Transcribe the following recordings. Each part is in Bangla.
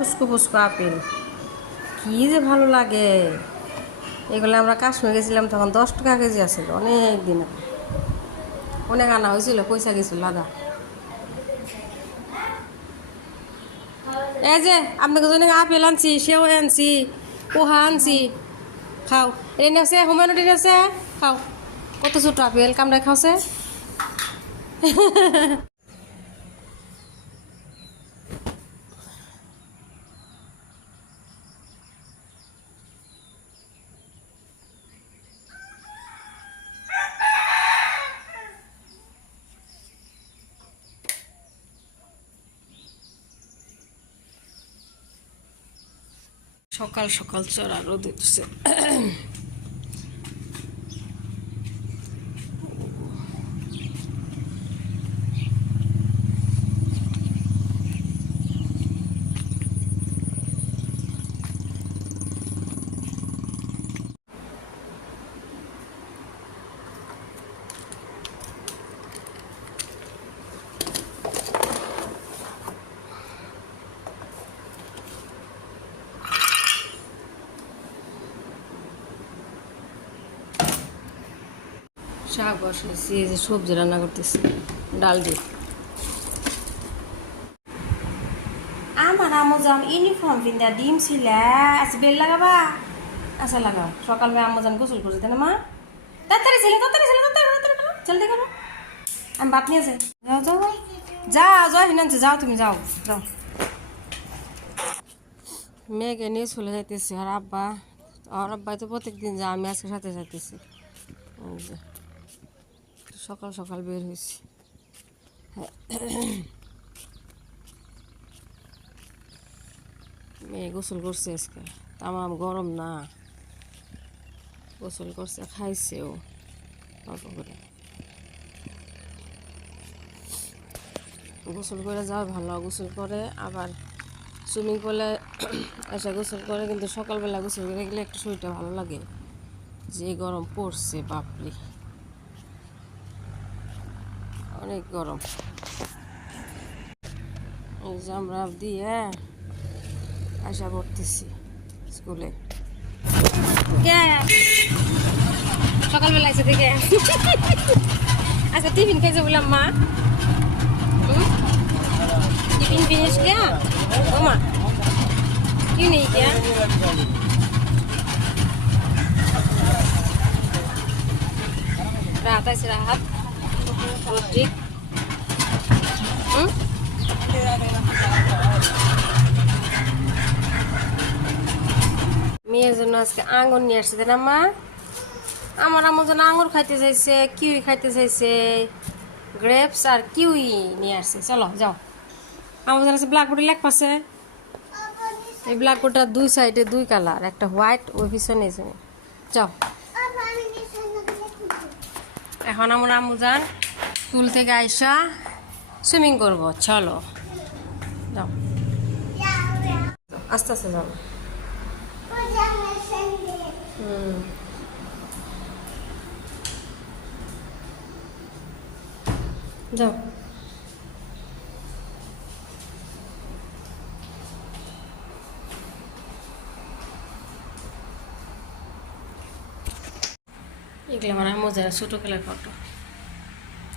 পুষ্কু পুষ্কু আপেল কি যে ভালো লাগে। এগুলো আমরা কাশ্মীর গেছিলাম তখন 10 টাকা কেজি আসছিল, অনেক দিন আগে। অনেক আনা হয়েছিল, পয়সা গেছিল লাগা। এই যে আপনাকে জন্য আপেল আনছি, সেও আনছি, পোহা আনছি, খাও। এনে আছে হুমায়ুন আছে, খাও। কত ছোট আপেল কামড়ায় খাওছে। সকাল সকাল চড়া রোদ উঠছে। শাক বসেছি, এই যে সবজি রান্না করতেছি, ডাল দিয়ে। আমার আম্মু যান ইউনিফর্ম পিন্দা ডিম ছিল, আচ্ছা বেল লাগাবা। আচ্ছা লাগাও। সকালবেলা আম্মু যান গোসল করছে তাই না মা? তাড়াতাড়ি ছেলে, তাড়াতাড়ি ছেলে, তাড়াতাড়ি করো, জলদি করো। আমি বাপ নিয়েছে, যাও যাও যাও যাও, হিনানছে যাও, তুমি যাও যাও। মেয়েকে নিয়ে চলে যাইতেছি। আর আব্বাই তো প্রত্যেকদিন যা, আমি আজকে সাথে যাইতেছি। সকাল সকাল বের হয়েছি। মেয়ে গোসল করছে আজকে, তামাম গরম না, গোসল করছে, খাইছেও অল্প করে। গোসল করে যাওয়া ভালো, গোসল করে আবার সুইমিং পুলে এসে গোসল করে, কিন্তু সকালবেলা গোসল করে গেলে একটু শরীরটা ভালো লাগে। যে গরম পড়ছে বাপরে, অনেক গরম। এই যে আমরা দিয়ে আশা করতেছি স্কুলে। সকালবেলা এসে দেখে আচ্ছা টিফিন খাইছে বললাম মা, টিফিন ফিনিশ গিয়া ও মা কি নেই গিয়া রাত আছে রাত রোদ্রিক। মেয়ের জন্য আজকে আঙুর নিয়ে আসছে না মা? আমার আমার জন্য আঙুর খাইতে চাইছে, কিউই খাইতে চাইছে, গ্রেপস আর কিউই নিয়ে আসছে। চলো যাও। আমার জন্য আছে ব্ল্যাকবোর্ডে লেখ পাশে, এই ব্ল্যাকবোর্ডটার দুই সাইডে দুই কালার, একটা হোয়াইট, ওই পিছনে যাও। এখন আমরা আম্মু যান স্কুল থেকে আইসা সুইমিং করবো, চলো যাও। আস্তে আস্তে যাবো। যাও। এগুলো আমার মজার ছোটোবেলার ফটো।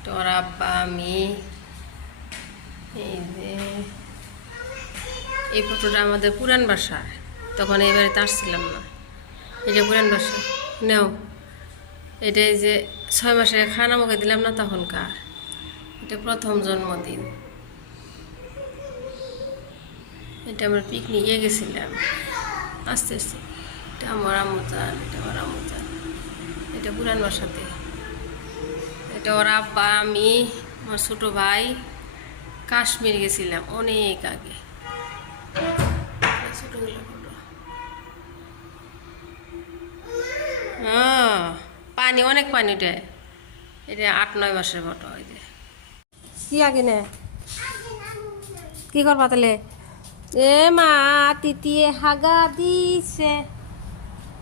তো ওর আব্বা আমি, এই যে এই ফটোটা আমাদের পুরান বাসা, তখন এই বাড়িতে আসছিলাম না। এটা পুরান বাসা নেও। এটা এই যে 6 মাসে খানা মুখে দিলাম না তখনকার, এটা প্রথম জন্মদিন। এটা আমরা পিকনিকে গেছিলাম আস্তে আস্তে। এটা আমার আম্মু যান, এটা আমার আম্মু যান, এটা পুরান বাসাতে। এটা ওর আব্বা আমি, আমার ছোটো ভাই কাশ্মীর গেছিলাম অনেক আগে। ছোটোগুলো ফটো। হ্যাঁ পানি, অনেক পানি উঠে। এটা 8-9 মাসের ফটো। ওই যে কি আগে নে কি করবা তাহলে? এ মা তিতিয়ে হাগা দিছে,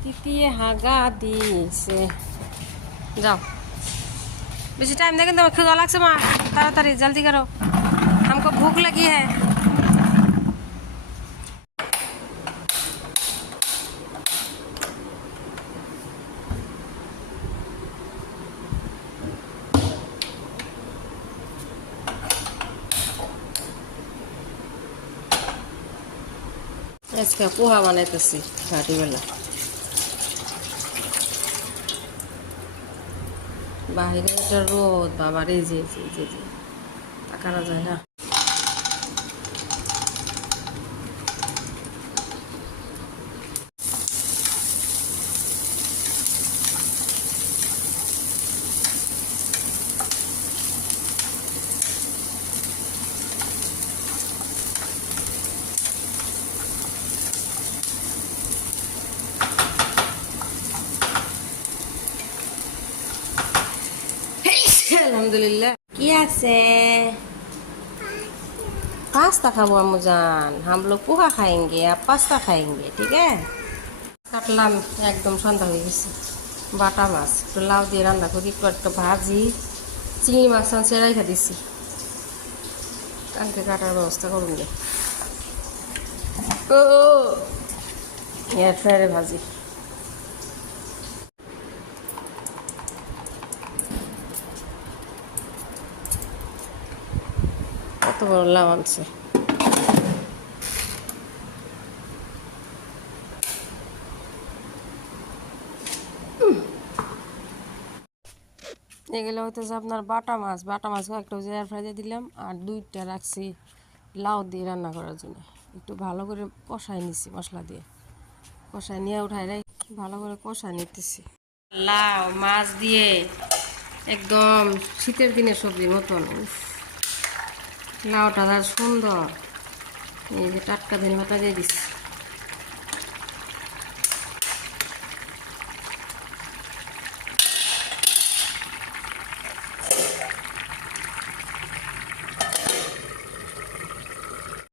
তিতিয়ে হাগা দিছে। যাও, বেশি টাইম দেখেন তো, খিদা লাগছে মা, তাড়াতাড়ি জলদি করো, हमको भूख लगी है। আজকে পোহা বানাইতেছি রাত্রিবেলা। বাহিরে একটা রোদ বাবার, এই যে তাকানো যায় না। আলহামদুলিল্লাহ। কি আছে? पास्ता खाबो अम्मू जान, हम लोग पोहा खाएंगे, आप पास्ता खाएंगे, ठीक है। কাটলাম একদম সন্ধ্যা হয়ে গেছে। বাটা মাছ একটু লাউ দিয়ে রান্না করি, একটু ভাজি, চিংড়ি মাছ আনছে রেখে দিছি, কালকে কাটার ব্যবস্থা করুন গে। ও এয়ার ফ্রায়ারে ভাজি। কত বড় লাউ আনছে। এগুলো হইতেছে আপনার বাটা মাছ একটা এয়ার ফ্রাইতে দিলাম, আর 2টা রাখছি লাউ দিয়ে রান্না করার জন্য। একটু ভালো করে কষাই নিছি, মশলা দিয়ে কষাই নিয়ে উঠাই রাই, ভালো করে কষাই নিতেছি। লাউ মাছ দিয়ে একদম শীতের দিনের সবজির মতন। লাউটা সুন্দর, এই যে টাটকা ধনেপাতা দিয়ে দিচ্ছি।